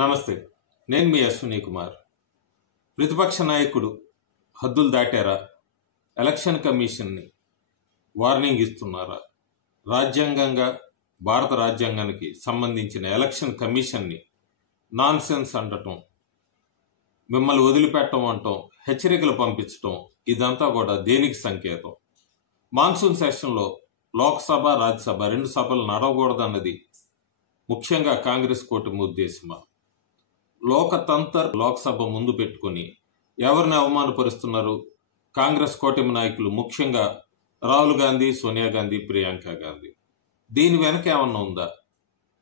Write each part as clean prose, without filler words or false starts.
నమస్తే, నేను మీ అశ్విని కుమార్. ప్రతిపక్ష నాయకుడు హద్దులు దాటారా? ఎలక్షన్ కమిషన్ని వార్నింగ్ ఇస్తున్నారా? రాజ్యాంగంగా భారత రాజ్యాంగానికి సంబంధించిన ఎలక్షన్ కమిషన్ని నాన్ సెన్స్ అనటం, మిమ్మల్ని వదిలిపెట్టడం అంటాం, హెచ్చరికలు పంపించటం, ఇదంతా కూడా దేనికి సంకేతం? మాన్సూన్ సెషన్లో లోక్సభ రాజ్యసభ రెండు సభలు నడవకూడదన్నది ముఖ్యంగా కాంగ్రెస్ కూటమి ఉద్దేశమా? లోకతంత్ర లోక్సభ ముందు పెట్టుకుని ఎవరిని అవమానపరుస్తున్నారు కాంగ్రెస్ కూటమి నాయకులు, ముఖ్యంగా రాహుల్ గాంధీ, సోనియా గాంధీ, ప్రియాంక గాంధీ. దీని వెనక ఏమన్నా ఉందా?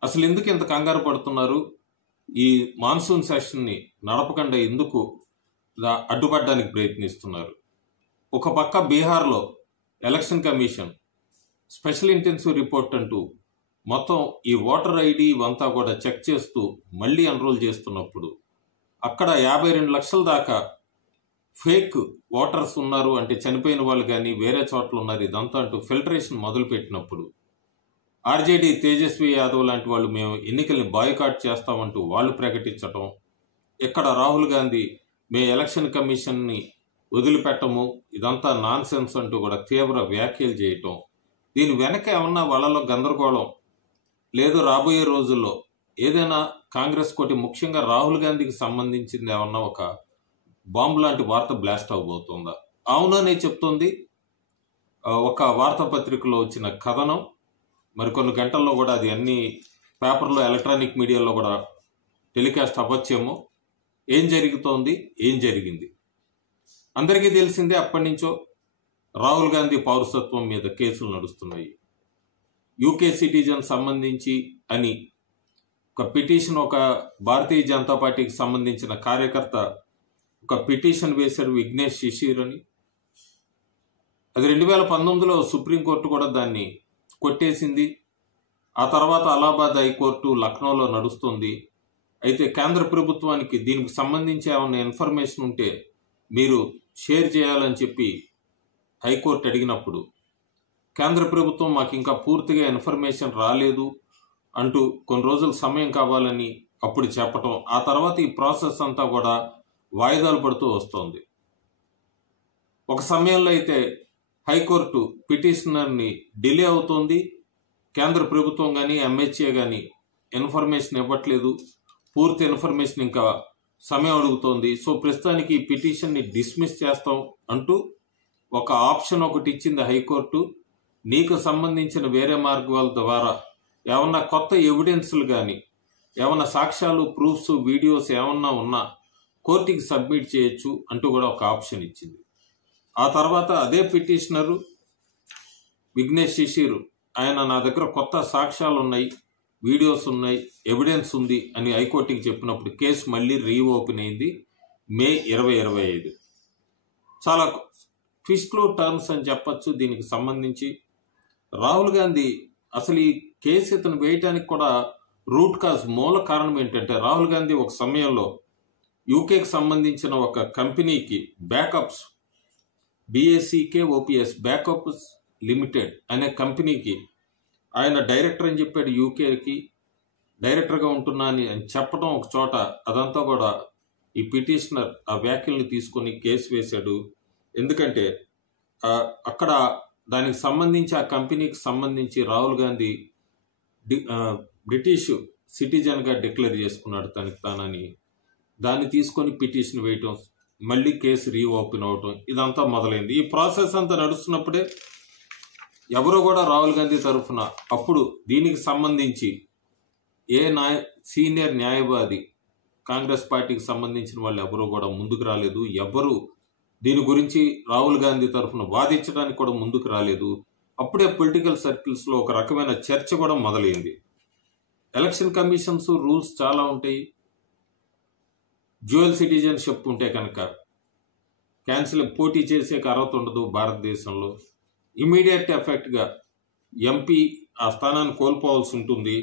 అసలు ఎందుకు ఇంత కంగారు పడుతున్నారు? ఈ మాన్సూన్ సెషన్ని నడపకుండా ఎందుకు అడ్డుపడడానికి ప్రయత్నిస్తున్నారు? ఒక పక్క బీహార్లో election commission special intensive report అంటూ మొత్తం ఈ ఓటర్ ఐడి ఇవంతా కూడా చెక్ చేస్తూ మళ్ళీ ఎన్రోల్ చేస్తున్నప్పుడు అక్కడ 52 లక్షల దాకా ఫేక్ ఓటర్స్ ఉన్నారు, అంటే చనిపోయిన వాళ్ళు కానీ వేరే చోట్ల ఉన్నారు, ఇదంతా అంటూ ఫిల్టరేషన్ మొదలుపెట్టినప్పుడు ఆర్జేడీ తేజస్వి యాదవ్ లాంటి వాళ్ళు మేము ఎన్నికల్ని బాయ్కాట్ చేస్తామంటూ వాళ్ళు ప్రకటించటం, ఇక్కడ రాహుల్ గాంధీ మేము ఎలక్షన్ కమిషన్ని వదిలిపెట్టము, ఇదంతా నాన్ సెన్స్ అంటూ కూడా తీవ్ర వ్యాఖ్యలు చేయటం, దీని వెనక ఏమన్నా వాళ్ళలో గందరగోళం లేదు రాబోయే రోజుల్లో ఏదైనా కాంగ్రెస్ కోటి ముఖ్యంగా రాహుల్ గాంధీకి సంబంధించింది ఏమన్నా ఒక బాంబు లాంటి వార్త బ్లాస్ట్ అవబోతుందా? అవుననే చెప్తోంది ఒక వార్తాపత్రికలో వచ్చిన కథనం. మరికొన్ని గంటల్లో కూడా అది అన్ని పేపర్లో, ఎలక్ట్రానిక్ మీడియాలో కూడా టెలికాస్ట్ అవ్వచ్చేమో. ఏం జరుగుతోంది, ఏం జరిగింది అందరికీ తెలిసిందే. అప్పటి నుంచో రాహుల్ గాంధీ పౌరసత్వం మీద కేసులు నడుస్తున్నాయి. యూకే సిటిజన్ సంబంధించి అని ఒక పిటిషన్, ఒక భారతీయ జనతా పార్టీకి సంబంధించిన కార్యకర్త ఒక పిటిషన్ వేశాడు, విఘ్నేష్ శిశిర్ అని. అది 2019లో సుప్రీంకోర్టు కూడా దాన్ని కొట్టేసింది. ఆ తర్వాత అలహాబాద్ హైకోర్టు లక్నోలో నడుస్తుంది. అయితే కేంద్ర ప్రభుత్వానికి దీనికి సంబంధించి ఏమన్నా ఇన్ఫర్మేషన్ ఉంటే మీరు షేర్ చేయాలని చెప్పి హైకోర్టు అడిగినప్పుడు కేంద్ర ప్రభుత్వం మాకు ఇంకా పూర్తిగా ఇన్ఫర్మేషన్ రాలేదు అంటూ కొన్ని రోజులు సమయం కావాలని అప్పుడు చెప్పటం, ఆ తర్వాత ఈ ప్రాసెస్ అంతా కూడా వాయిదాలు పడుతూ వస్తోంది. ఒక సమయంలో అయితే హైకోర్టు పిటిషనర్ని డిలే అవుతోంది, కేంద్ర ప్రభుత్వం కానీ ఎంహెచ్ఏ కానీ ఇన్ఫర్మేషన్ ఇవ్వట్లేదు, పూర్తి ఇన్ఫర్మేషన్ ఇంకా సమయం అడుగుతోంది. సో ప్రస్తుతానికి ఈ పిటిషన్ని డిస్మిస్ చేస్తాం అంటూ ఒక ఆప్షన్ ఒకటి ఇచ్చింది హైకోర్టు. నీకు సంబంధించిన వేరే మార్గాల ద్వారా ఏమన్నా కొత్త ఎవిడెన్స్లు కానీ ఏమన్నా సాక్ష్యాలు, ప్రూఫ్స్, వీడియోస్ ఏమన్నా ఉన్నా కోర్టుకి సబ్మిట్ చేయొచ్చు అంటూ కూడా ఒక ఆప్షన్ ఇచ్చింది. ఆ తర్వాత అదే పిటిషనరు విఘ్నేష్ శిశిర్ ఆయన నా దగ్గర కొత్త సాక్ష్యాలు ఉన్నాయి, వీడియోస్ ఉన్నాయి, ఎవిడెన్స్ ఉంది అని హైకోర్టుకి చెప్పినప్పుడు కేసు మళ్ళీ రీఓపెన్ అయింది మే 2025. చాలా ట్విస్ట్లు, టర్న్స్ అని చెప్పచ్చు దీనికి సంబంధించి. రాహుల్ గాంధీ అసలు ఈ కేసు ఇతను వేయటానికి కూడా రూట్ కాజ్, మూల కారణం ఏంటంటే రాహుల్ గాంధీ ఒక సమయంలో యూకేకి సంబంధించిన ఒక కంపెనీకి backups, BACK OPS backups limited అనే కంపెనీకి ఆయన డైరెక్టర్ అని చెప్పాడు. యూకేకి డైరెక్టర్గా ఉంటున్నా అని చెప్పడం ఒక చోట, అదంతా కూడా ఈ పిటిషనర్ ఆ వ్యాఖ్యల్ని తీసుకొని కేసు వేశాడు. ఎందుకంటే అక్కడ దానికి సంబంధించి ఆ కంపెనీకి సంబంధించి రాహుల్ గాంధీ బ్రిటిష్ సిటిజన్గా డిక్లేర్ చేసుకున్నాడు తనకి తానని, దాన్ని తీసుకొని పిటిషన్ వేయటం, మళ్ళీ కేసు రీఓపెన్ అవటం, ఇదంతా మొదలైంది. ఈ ప్రాసెస్ అంతా నడుస్తున్నప్పుడే ఎవరో కూడా రాహుల్ గాంధీ తరఫున అప్పుడు దీనికి సంబంధించి సీనియర్ న్యాయవాది కాంగ్రెస్ పార్టీకి సంబంధించిన వాళ్ళు ఎవరు కూడా ముందుకు రాలేదు. ఎవరు దీని గురించి రాహుల్ గాంధీ తరఫున వాదించడానికి కూడా ముందుకు రాలేదు. అప్పుడే పొలిటికల్ సర్కిల్స్లో ఒక రకమైన చర్చ కూడా మొదలైంది. ఎలక్షన్ కమిషన్స్ రూల్స్ చాలా ఉంటాయి. డ్యూయల్ సిటిజన్షిప్ ఉంటే కనుక పోటీ చేసే అర్హత ఉండదు భారతదేశంలో. ఇమీడియట్ ఎఫెక్ట్గా ఎంపీ ఆ స్థానాన్ని కోల్పోవాల్సి ఉంటుంది.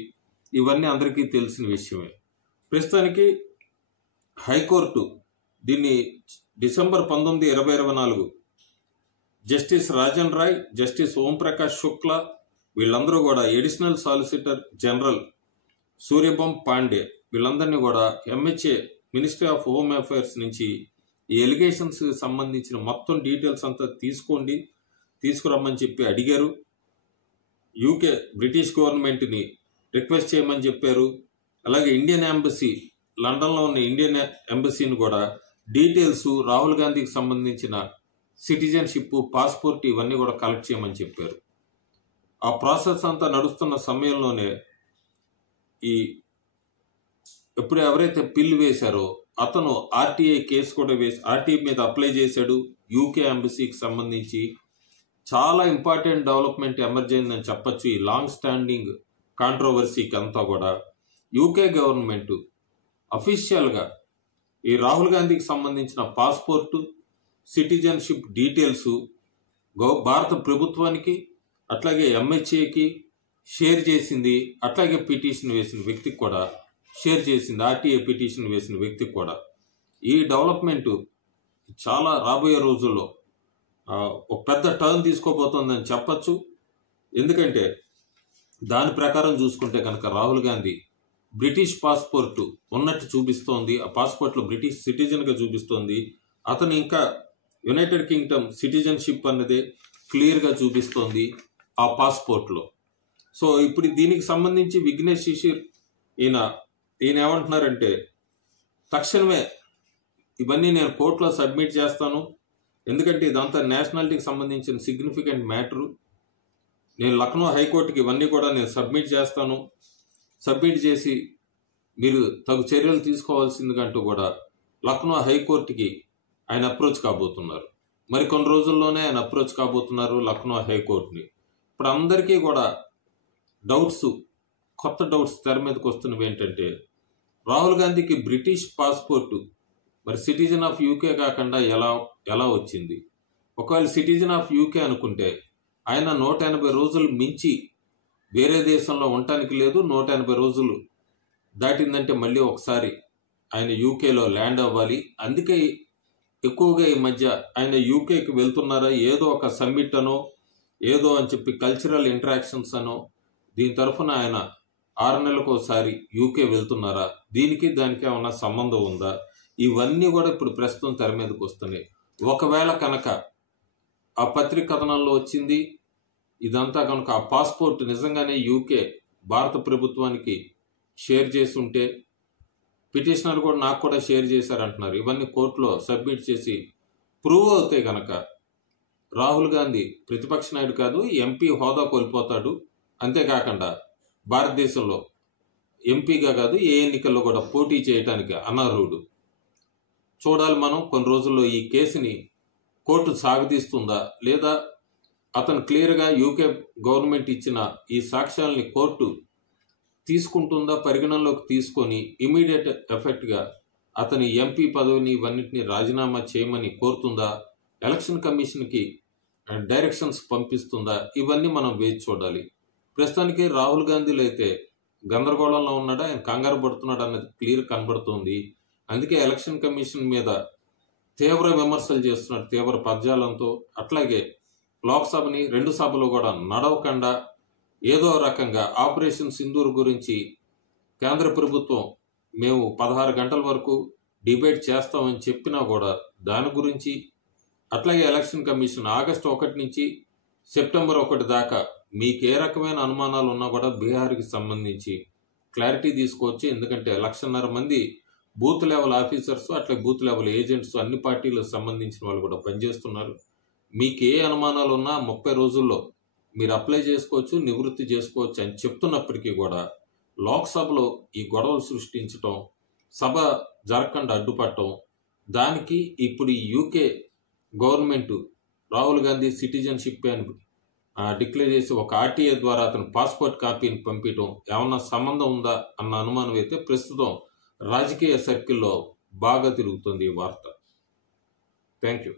ఇవన్నీ అందరికీ తెలిసిన విషయమే. ప్రస్తుతానికి హైకోర్టు దీన్ని December 19, 2024 justice Rajan Rai, justice Omprakash Shukla వీళ్ళందరూ కూడా, అడిషనల్ సాలిసిటర్ జనరల్ సూర్యబం పాండే వీళ్ళందరినీ కూడా MHA ministry of home affairs నుంచి ఈ ఎలిగేషన్స్ సంబంధించిన మొత్తం డీటెయిల్స్ అంతా తీసుకురమ్మని చెప్పి అడిగారు. యూకే బ్రిటిష్ గవర్నమెంట్ని రిక్వెస్ట్ చేయమని చెప్పారు. అలాగే ఇండియన్ ఎంబసీ, లండన్లో ఉన్న ఇండియన్ ఎంబసీని కూడా డీటెయిల్స్ రాహుల్ గాంధీకి సంబంధించిన సిటిజన్షిప్, పాస్పోర్ట్ ఇవన్నీ కూడా కలెక్ట్ చేయమని చెప్పారు. ఆ ప్రాసెస్ అంతా నడుస్తున్న సమయంలోనే ఎప్పుడు ఎవరైతే పిల్ వేశారో అతను RTI కేసు కూడా RTI మీద అప్లై చేశాడు. యూకే ఎంబసీకి సంబంధించి చాలా ఇంపార్టెంట్ డెవలప్మెంట్ ఎమర్జ్ అయిందని చెప్పచ్చు. ఈ లాంగ్ స్టాండింగ్ కాంట్రవర్సీకి అంతా కూడా యూకే గవర్నమెంట్ అఫీషియల్గా ఈ రాహుల్ గాంధీకి సంబంధించిన పాస్పోర్టు, సిటిజన్షిప్ డీటెయిల్స్ భారత ప్రభుత్వానికి అట్లాగే MHAకి షేర్ చేసింది. అట్లాగే పిటిషన్ వేసిన వ్యక్తికి కూడా షేర్ చేసింది. RTI పిటిషన్ వేసిన వ్యక్తికి కూడా. ఈ డెవలప్మెంట్ చాలా రాబోయే రోజుల్లో ఒక పెద్ద టర్న్ తీసుకోబోతోందని చెప్పచ్చు. ఎందుకంటే దాని ప్రకారం చూసుకుంటే కనుక రాహుల్ గాంధీ బ్రిటిష్ పాస్పోర్టు ఉన్నట్టు చూపిస్తోంది. ఆ పాస్పోర్ట్లో బ్రిటిష్ సిటిజన్గా చూపిస్తోంది. అతను ఇంకా యునైటెడ్ కింగ్డమ్ సిటిజన్షిప్ అన్నదే క్లియర్గా చూపిస్తోంది ఆ పాస్పోర్ట్లో. సో ఇప్పుడు దీనికి సంబంధించి విఘ్నేష్ శిశిర్ ఈయన ఏమంటున్నారంటే, తక్షణమే ఇవన్నీ నేను కోర్టులో సబ్మిట్ చేస్తాను, ఎందుకంటే ఇదంతా నేషనాలిటీకి సంబంధించిన సిగ్నిఫికెంట్ మ్యాటరు. నేను లక్నో హైకోర్టుకి ఇవన్నీ కూడా నేను సబ్మిట్ చేస్తాను, సబ్మిట్ చేసి మీరు తగు చర్యలు తీసుకోవాల్సిందికంటూ కూడా లక్నో హైకోర్టుకి ఆయన అప్రోచ్ కాబోతున్నారు. మరి కొన్ని రోజుల్లోనే ఆయన అప్రోచ్ కాబోతున్నారు లక్నో హైకోర్టుని. ఇప్పుడు అందరికీ కూడా కొత్త డౌట్స్ తెర మీదకి వస్తున్నవి ఏంటంటే, రాహుల్ గాంధీకి బ్రిటిష్ పాస్పోర్టు మరి సిటిజన్ ఆఫ్ యూకే కాకుండా ఎలా వచ్చింది? ఒకవేళ సిటిజన్ ఆఫ్ యూకే అనుకుంటే ఆయన 180 రోజులు మించి వేరే దేశంలో ఉండటానికి లేదు. 180 రోజులు దాటిందంటే మళ్ళీ ఒకసారి ఆయన యూకేలో ల్యాండ్ అవ్వాలి. అందుకే ఎక్కువగా ఈ మధ్య ఆయన యూకేకి వెళ్తున్నారా, ఏదో ఒక సమ్మిట్ అనో ఏదో అని చెప్పి కల్చరల్ ఇంటరాక్షన్స్ అనో దీని తరఫున ఆయన 6 నెలలకు ఒకసారి యూకే వెళ్తున్నారా, దానికి ఏమన్నా సంబంధం ఉందా? ఇవన్నీ కూడా ఇప్పుడు ప్రస్తుతం తెర మీదకి వస్తున్నాయి. ఒకవేళ కనుక ఆ పత్రిక కథనంలో వచ్చింది ఇదంతా కనుక ఆ పాస్పోర్ట్ నిజంగానే యూకే భారత ప్రభుత్వానికి షేర్ చేసి ఉంటే, పిటిషనర్ కూడా నాకు కూడా షేర్ చేశారంటున్నారు, ఇవన్నీ కోర్టులో సబ్మిట్ చేసి ప్రూవ్ అవుతే కనుక రాహుల్ గాంధీ ప్రతిపక్ష నాయుడు కాదు, ఎంపీ హోదా కోల్పోతాడు. అంతేకాకుండా భారతదేశంలో ఎంపీగా కాదు ఏ ఎన్నికల్లో కూడా పోటీ చేయడానికి అనర్హుడు. చూడాలి మనం కొన్ని రోజుల్లో ఈ కేసుని కోర్టు సాగదీస్తుందా, లేదా అతను క్లియర్గా యూకే గవర్నమెంట్ ఇచ్చిన ఈ సాక్ష్యాలని కోర్టు తీసుకుంటుందా, పరిగణనలోకి తీసుకొని ఇమీడియట్ ఎఫెక్ట్గా అతని ఎంపీ పదవిని ఇవన్నిటిని రాజీనామా చేయమని కోరుతుందా, ఎలక్షన్ కమిషన్కి డైరెక్షన్స్ పంపిస్తుందా, ఇవన్నీ మనం వేచి చూడాలి. ప్రస్తుతానికి రాహుల్ గాంధీలో అయితే గందరగోళంలో ఉన్నాడా, ఆయన కంగారు పడుతున్నాడు అన్నది క్లియర్ కనబడుతుంది. అందుకే ఎలక్షన్ కమిషన్ మీద తీవ్ర విమర్శలు చేస్తున్నాడు తీవ్ర పదజాలంతో. అట్లాగే లోక్సభని 2 సభలు కూడా నడవకుండా ఏదో రకంగా ఆపరేషన్ సింధూర్ గురించి కేంద్ర ప్రభుత్వం మేము 16 గంటల వరకు డిబేట్ చేస్తామని చెప్పినా కూడా దాని గురించి, అట్లాగే ఎలక్షన్ కమిషన్ ఆగస్టు 1 నుంచి సెప్టెంబర్ 1 దాకా మీకు ఏ రకమైన అనుమానాలు ఉన్నా కూడా బీహార్కి సంబంధించి క్లారిటీ తీసుకోవచ్చు. ఎందుకంటే 1,50,000 మంది బూత్ లెవెల్ ఆఫీసర్స్, అట్లా బూత్ లెవెల్ ఏజెంట్స్ అన్ని పార్టీలకు సంబంధించిన వాళ్ళు కూడా పనిచేస్తున్నారు. మీకు ఏ అనుమానాలు ఉన్నా 30 రోజుల్లో మీరు అప్లై చేసుకోవచ్చు, నివృత్తి చేసుకోవచ్చు అని చెప్తున్నప్పటికీ కూడా లోక్సభలో ఈ గొడవలు సృష్టించటం, సభ జరగకుండా అడ్డుపడటం, దానికి ఇప్పుడు ఈ UK government Rahul Gandhi citizenship అని డిక్లేర్ చేసి ఒక RTI ద్వారా అతను పాస్పోర్ట్ కాపీని పంపించడం ఏమన్నా సంబంధం ఉందా అన్న అనుమానం అయితే ప్రస్తుతం రాజకీయ సర్కిల్లో బాగా తిరుగుతుంది ఈ వార్త. Thank you.